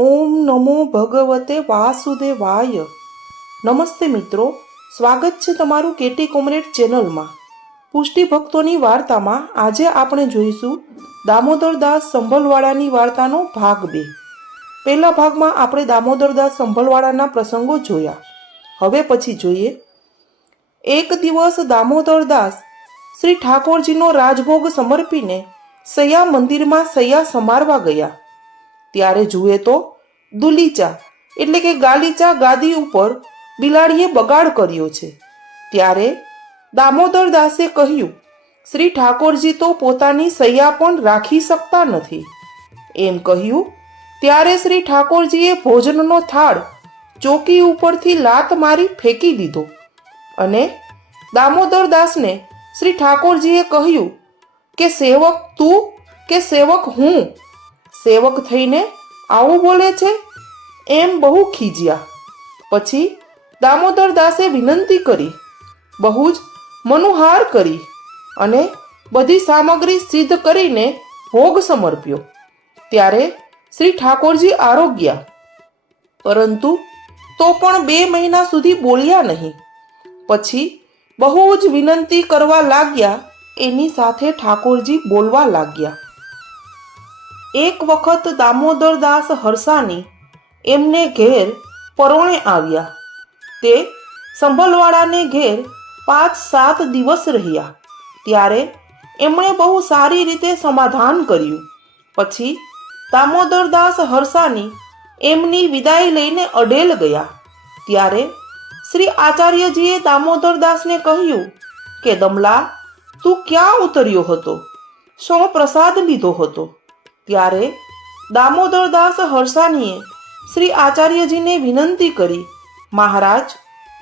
ઓમ નમો ભગવતે વાસુદેવાય. નમસ્તે મિત્રો, સ્વાગત છે તમારું કેટી કોમરેડ ચેનલમાં. પુષ્ટિ ભક્તોની વાર્તામાં આજે આપણે જોઈશું દામોદરદાસ સંભલવાળાની વાર્તાનો ભાગ બે. પહેલા ભાગમાં આપણે દામોદરદાસ સંભલવાળાના પ્રસંગો જોયા. હવે પછી જોઈએ. એક દિવસ દામોદરદાસ શ્રી ઠાકોરજીનો રાજભોગ સમર્પીને સયા મંદિરમાં સયા સમારવા ગયા. ત્યારે જુએ તો દુલીચા એટલે કે ગાલીચા ગાદી ઉપર બિલાડીએ બગાડ કર્યો છે. ત્યારે દામોદર દાસે કહ્યું, શ્રી ઠાકોરજી તો પોતાની સૈયા પણ રાખી શકતા નથી. એમ કહ્યું, ત્યારે શ્રી ઠાકોરજીએ ભોજનનો થાળ ચોકી ઉપરથી લાત મારી ફેંકી દીધો. અને દામોદર દાસને શ્રી ઠાકોરજીએ કહ્યું, કે સેવક તું કે સેવક હું? સેવક થઈને આવું બોલે છે? એમ બહુ ખીજ્યા. પછી દામોદર દાસે વિનંતી કરી. બહુ જ મનુહાર કરી અને બધી સામગ્રી સિદ્ધ કરીને ભોગ સમર્પ્યો. ત્યારે શ્રી ઠાકોરજી આરોગ્યા. પરંતુ તો પણ બે મહિના સુધી બોલ્યા નહીં. પછી બહુ જ વિનંતી કરવા લાગ્યા, એની સાથે ઠાકોરજી બોલવા લાગ્યા. એક વખત દામોદરદાસ હરસાની એમને ઘેર પરોણે આવ્યા. તે સંભલવાળાને ઘેર પાંચ સાત દિવસ રહ્યા. ત્યારે એમણે બહુ સારી રીતે સમાધાન કર્યું. પછી દામોદરદાસ હરસાની એમની વિદાય લઈને અડેલ ગયા. ત્યારે શ્રી આચાર્યજીએ દામોદર દાસને કહ્યું કે, દમલા, તું ક્યાં ઉતર્યો હતો? શો પ્રસાદ લીધો હતો? ત્યારે દામોદરદાસ હર્ષાનીએ શ્રી આચાર્યજીને વિનંતી કરી, મહારાજ,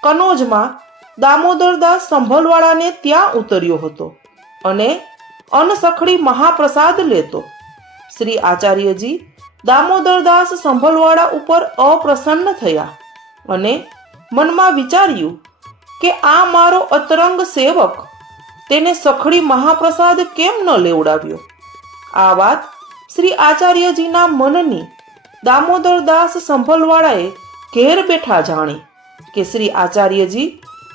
કનોજમાં દામોદરદાસ સંભલવાળાને ત્યાં ઉતર્યો હતો અને અનસખડી મહાપ્રસાદ લેતો. શ્રી આચાર્યજી દામોદરદાસ સંભલવાળા ઉપર અપ્રસન્ન થયા અને મનમાં વિચાર્યું કે આ મારો અતરંગ સેવક તેને સખડી મહાપ્રસાદ કેમ ન લેવડાવ્યો? આ વાત શ્રી આચાર્યજીના મનની દામોદરદાસ સંભલવાળાએ ઘેર બેઠા જાણી કે શ્રી આચાર્યજી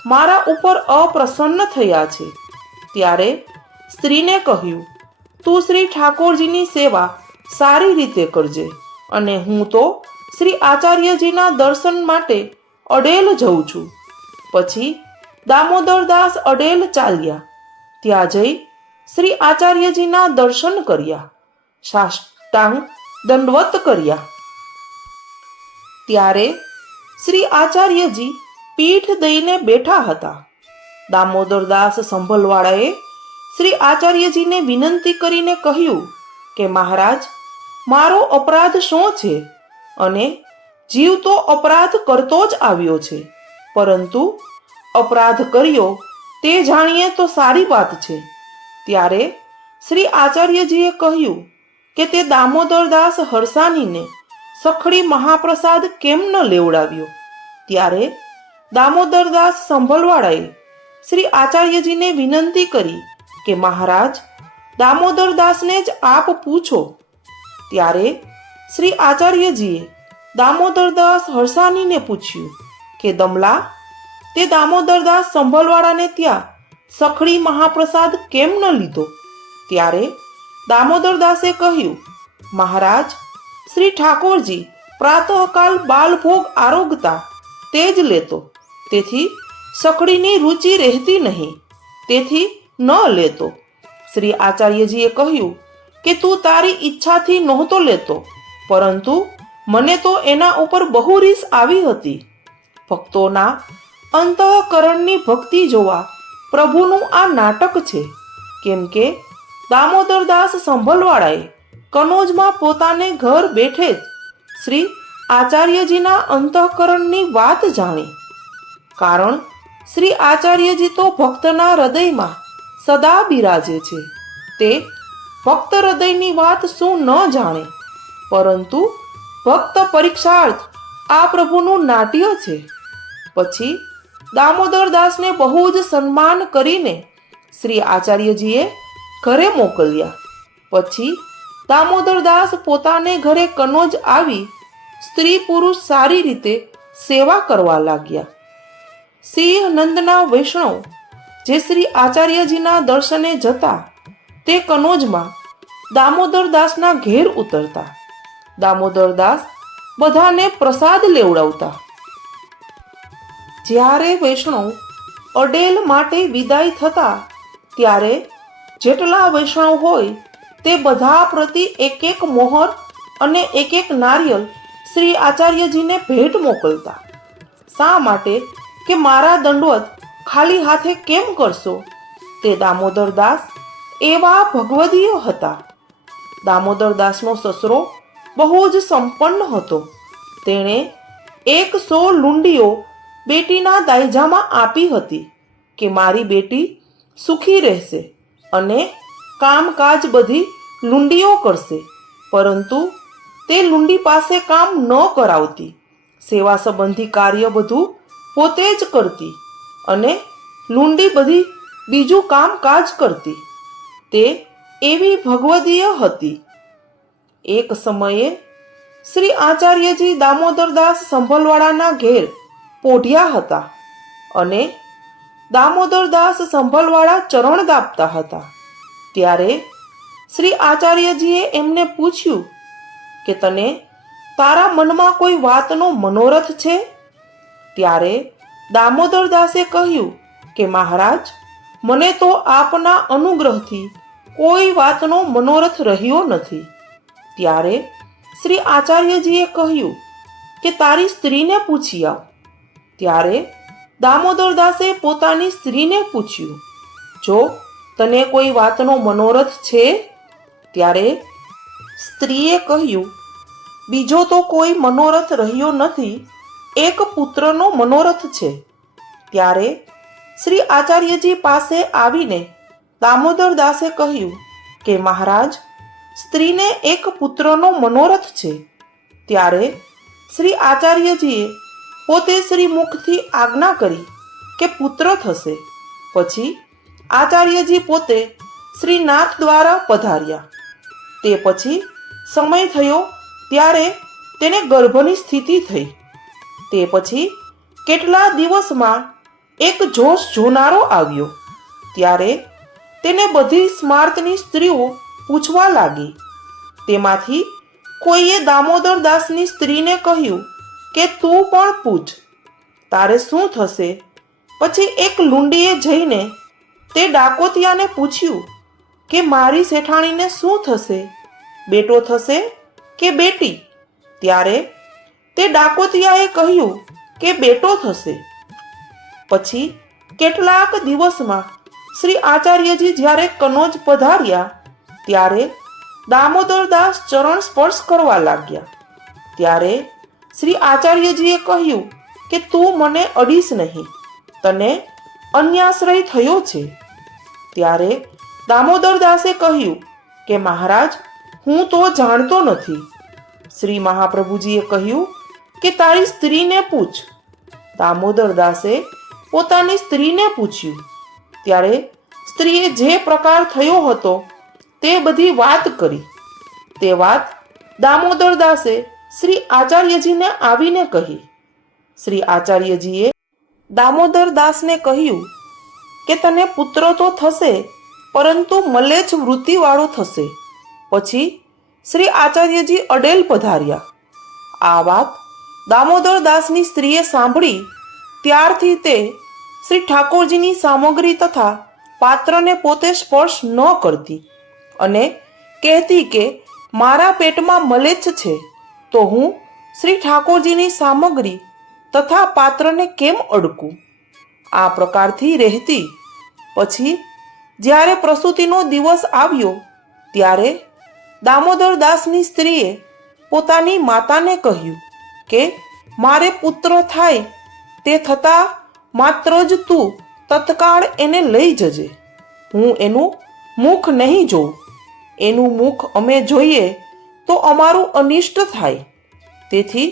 મારા ઉપર અપ્રસન્ન થયા છે. ત્યારે સ્ત્રીને કહ્યું, તું શ્રી ઠાકોરજીની સેવા સારી રીતે કરજે અને હું તો શ્રી આચાર્યજીના દર્શન માટે અડેલ જઉં છું. પછી દામોદરદાસ અડેલ ચાલ્યા. ત્યાં જઈ શ્રી આચાર્યજીના દર્શન કર્યા. સાષ્ટાંગ દંડવત કર્યા. ત્યારે શ્રી આચાર્યજી પીઠ દઈને બેઠા હતા. દામોદરદાસ સંભલવાળાએ શ્રી આચાર્યજીને વિનંતી કરીને કહ્યું કે, મહારાજ, મારો અપરાધ શું છે? અને જીવ તો અપરાધ કરતો જ આવ્યો છે, પરંતુ અપરાધ કર્યો તે જાણીએ તો સારી વાત છે. ત્યારે શ્રી આચાર્યજીએ કહ્યું કે તે દામોદરદાસ હરસાનીને સખડી મહાપ્રસાદ કેમ ન લેવડાવ્યો? ત્યારે દામોદરદાસ સંભળવાળાએ શ્રી આચાર્યજીને વિનંતી કરી કે, મહારાજ દામોદરદાસને જ આપ પૂછો. ત્યારે શ્રી આચાર્યજીએ દામોદરદાસ હરસાનીને પૂછ્યું કે, દમલા, તે દામોદરદાસ સંભળવાળાને ત્યાં સખડી મહાપ્રસાદ કેમ ન લીધો? ત્યારે દામોદરદાસે કહ્યું, મહારાજ, શ્રી ઠાકોરજી પ્રાતઃકાલ બાલભોગ આરોગતા તે જ લેતો. તેથી સકડીની રુચિ રહેતી નહીં. તેથી ન લેતો. શ્રી આચાર્યજીએ કહ્યું, કે તું તારી ઈચ્છાથી નહોતો લેતો, પરંતુ મને તો એના ઉપર બહુ રીસ આવી હતી. ભક્તોના અંતઃકરણની ભક્તિ જોવા પ્રભુનું આ નાટક છે. કેમ કે દામોદરદાસ સંભલવાળાએ કનોજમાં પોતાને ઘર બેઠે જ શ્રી આચાર્યજીના અંતઃકરણની વાત જાણી. કારણ શ્રી આચાર્યજી તો ભક્તના હૃદયમાં સદા બિરાજે છે. તે ભક્ત હૃદયની વાત શું ન જાણે, પરંતુ ભક્ત પરીક્ષાર્થ આ પ્રભુનું નાટ્ય છે. પછી દામોદર દાસને બહુ જ સન્માન કરીને શ્રી આચાર્યજીએ ઘરે મોકલ્યા. પછી દામોદરદાસ પોતાને ઘરે કનોજ આવી સ્ત્રી પુરુષ સારી રીતે સેવા કરવા લાગ્યા. સિંહ નંદના વૈષ્ણવ, જે શ્રી આચાર્યજીના દર્શને જતા, તે કનોજમાં દામોદર દાસના ઘેર ઉતરતા. દામોદર દાસ બધાને પ્રસાદ લેવડાવતા. જ્યારે વૈષ્ણવ અડેલ માટે વિદાય થતા, ત્યારે જેટલા વૈષ્ણવ હોય, તે બધા પ્રતિ એક એક મોહર અને એક એક નારિયેલ શ્રી આચાર્યજીને ભેટ મોકલતા. શા માટે? કે મારા દંડવત ખાલી હાથે કેમ કરશો? તે દામોદર દાસ એવા ભગવદીય હતા. દામોદર દાસનો સસરો બહુ જ સંપન્ન હતો. તેણે એકસો લુંડીઓ બેટીના દાયજામાં આપી હતી કે મારી બેટી સુખી રહેશે. અને કામકાજ બધી લુંડીઓ કરશે. પરંતુ તે લુંડી પાસે કામ ન કરાવતી. સેવા સંબંધી કાર્ય બધું પોતે જ કરતી અને લુંડી બધી બીજું કામકાજ કરતી. તે એવી ભગવદીય હતી. એક સમયે શ્રી આચાર્યજી દામોદરદાસ સંભલવાળાના ઘેર પોઢ્યા હતા અને દામોદરદાસ સંભળવાળા ચરણ ગાપતા હતા. ત્યારે શ્રી આચાર્યજીએ એમને પૂછ્યું કે તને તારા મનમાં કોઈ વાતનો મનોરથ છે? ત્યારે દામોદરદાસે કહ્યું કે, મહારાજ, મને તો આપના અનુગ્રહથી કોઈ વાતનો મનોરથ રહ્યો નથી. ત્યારે શ્રી આચાર્યજીએ કહ્યું કે, તારી સ્ત્રીને પૂછી આવ. ત્યારે દામોદરદાસે પોતાની સ્ત્રીને પૂછ્યું, જો તને કોઈ વાતનો મનોરથ છે? ત્યારે સ્ત્રીએ કહ્યું, બીજો તો કોઈ મનોરથ રહ્યો નથી, એક પુત્રનો મનોરથ છે. ત્યારે શ્રી આચાર્યજી પાસે આવીને દામોદર દાસે કહ્યું, કે મહારાજ, સ્ત્રીને એક પુત્રનો મનોરથ છે. ત્યારે શ્રી આચાર્યજીએ પોતે શ્રી મુખથી આજ્ઞા કરી કે પુત્ર થશે. પછી આચાર્યજી પોતે શ્રીનાથ દ્વારા પધાર્યા. તે પછી સમય થયો ત્યારે તેને ગર્ભની સ્થિતિ થઈ. તે પછી કેટલા દિવસમાં એક જોશ જોનારો આવ્યો. ત્યારે તેને બધી સ્માર્તની સ્ત્રીઓ પૂછવા લાગી. તેમાંથી કોઈએ દામોદર દાસની સ્ત્રીને કહ્યું કે તું પણ પૂછ? તારે શું થશે? પછી એક લુંડીએ જઈને તે ડાકોતિયાને પૂછ્યું કે મારી શેઠાણીને શું થશે? બેટો થશે કે બેટી? ત્યારે તે ડાકોતિયાએ કહ્યું કે બેટો થશે. પછી કેટલાક દિવસમાં શ્રી આચાર્યજી જ્યારે કનોજ પધાર્યા, ત્યારે દામોદર દાસ ચરણ સ્પર્શ કરવા લાગ્યા. ત્યારે શ્રી આચાર્યજીએ કહ્યું કે તું મને અડીશ નહીં, તને અન્યાશ્રય થયો છે. ત્યારે દામોદર દાસે કહ્યું કે મહારાજ, હું તો જાણતો નથી. શ્રી મહાપ્રભુજીએ કહ્યું કે તારી સ્ત્રીને પૂછ. દામોદર દાસે પોતાની સ્ત્રીને પૂછ્યું. ત્યારે સ્ત્રીએ જે પ્રકાર થયો હતો તે બધી વાત કરી. તે વાત દામોદર દાસે શ્રી આચાર્યજીને આવીને કહી. શ્રી આચાર્યજીએ દામોદર દાસને કહ્યું કે તને પુત્ર તો થશે, પરંતુ મલેચ્છ વૃત્તિવાળો થશે. પછી શ્રી આચાર્યજી અડેલ પધાર્યા. આ વાત દામોદર દાસની સ્ત્રીએ સાંભળી, ત્યારથી તે શ્રી ઠાકોરજીની સામગ્રી તથા પાત્રને પોતે સ્પર્શ ન કરતી અને કહેતી કે, મારા પેટમાં મલેચ્છ છે. તો હું શ્રી ઠાકોરજીની સામગ્રી તથા પાત્રને કેમ અડકું? આ પ્રકારથી રહેતી. પછી જ્યારે પ્રસૂતિનો દિવસ આવ્યો, ત્યારે દામોદર દાસની સ્ત્રીએ પોતાની માતાને કહ્યું કે, મારે પુત્ર થાય, તે થતાં માત્ર જ તું તત્કાળ એને લઈ જજે. હું એનું મુખ નહીં જોઉં. એનું મુખ અમે જોઈએ તો અમારું અનિષ્ટ થાય. તેથી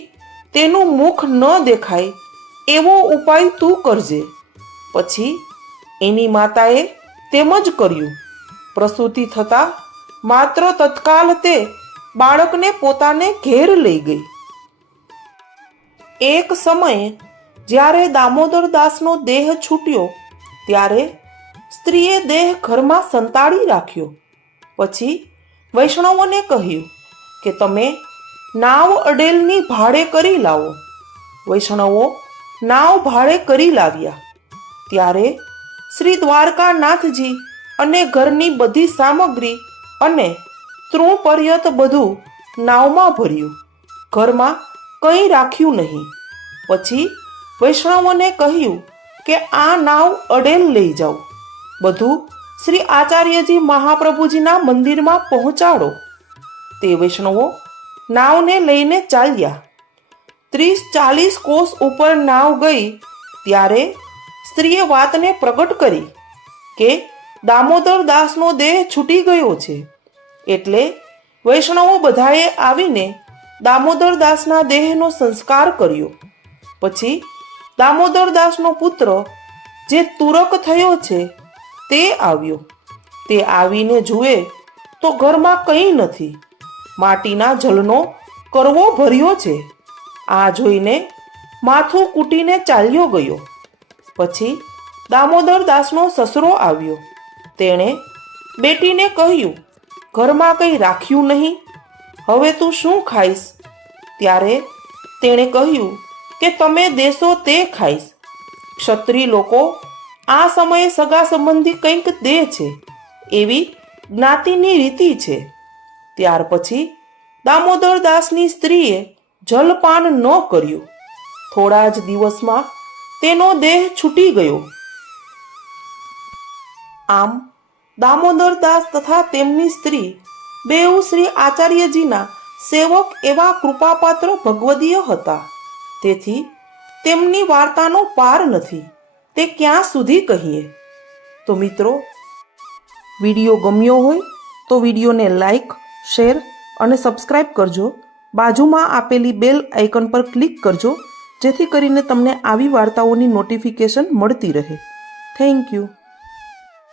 તેનું મુખ ન દેખાય એવો ઉપાય તું કરજે. પછી એની માતાએ તેમ જ કર્યું. પ્રસૂતિ થતાં માત્ર તત્કાલ તે બાળકને પોતાને ઘેર લઈ ગઈ. એક સમયે જ્યારે દામોદર દાસનો દેહ છૂટ્યો, ત્યારે સ્ત્રીએ દેહ ઘરમાં સંતાડી રાખ્યો. પછી વૈષ્ણવોને કહ્યું કે તમે નાવ અડેલની ભાડે કરી લાવો. વૈષ્ણવો, નાવ ભાડે કરી લાવ્યા. ત્યારે શ્રી દ્વારકાનાથજી અને ઘરની બધી સામગ્રી અને તૃણપર્યત બધું નાવમાં ભર્યું. ઘરમાં કંઈ રાખ્યું નહીં. પછી વૈષ્ણવોને કહ્યું કે આ નાવ અડેલ લઈ જાઓ. બધું શ્રી આચાર્યજી મહાપ્રભુજીના મંદિરમાં પહોંચાડો. તે વૈષ્ણવો નાવને લઈને ચાલ્યા. ત્રીસ ચાલીસ કોષ ઉપર નાવ ગઈ ત્યારે સ્ત્રીએ વાતને પ્રગટ કરી કે દામોદર દાસનો દેહ છૂટી ગયો છે. એટલે વૈષ્ણવો બધાએ આવીને દામોદર દાસના દેહનો સંસ્કાર કર્યો. પછી દામોદર દાસનો પુત્ર જે તુરક થયો છે તે આવ્યો. તે આવીને જુએ તો ઘરમાં કંઈ નથી. માટીના જલનો કરવો ભર્યો છે. આ જોઈને માથું કૂટીને ચાલ્યો ગયો. પછી દામોદર દાસનો સસરો આવ્યો. તેણે બેટીને કહ્યું, ઘરમાં કંઈ રાખ્યું નહીં? હવે તું શું ખાઈશ? ત્યારે તેણે કહ્યું, કે તમે દેશો તે ખાઈશ. ક્ષત્રિય લોકો આ સમયે સગા સંબંધી કંઈક દે છે. એવી જ્ઞાતિની રીતિ છે. ત્યાર પછી દામોદર સ્ત્રીએ જલપાન ન કર્યું. થોડા જ દિવસમાં તેનો દેહ છૂટી ગયો. આમ દામોદર તથા તેમની સ્ત્રી બેઉ શ્રી આચાર્યજીના સેવક એવા કૃપાપાત્ર ભગવદીય હતા. તેથી તેમની વાર્તાનો પાર નથી. તે ક્યાં સુધી કહીએ? તો મિત્રો, વીડિયો ગમ્યો હોય તો વિડીયોને લાઈક શેર અને સબસ્ક્રાઈબ કરજો. બાજુમાં આપેલી બેલ આઇકન પર ક્લિક કરજો, જેથી કરીને તમને આવી વાર્તાઓની નોટિફિકેશન મળતી રહે. Thank you.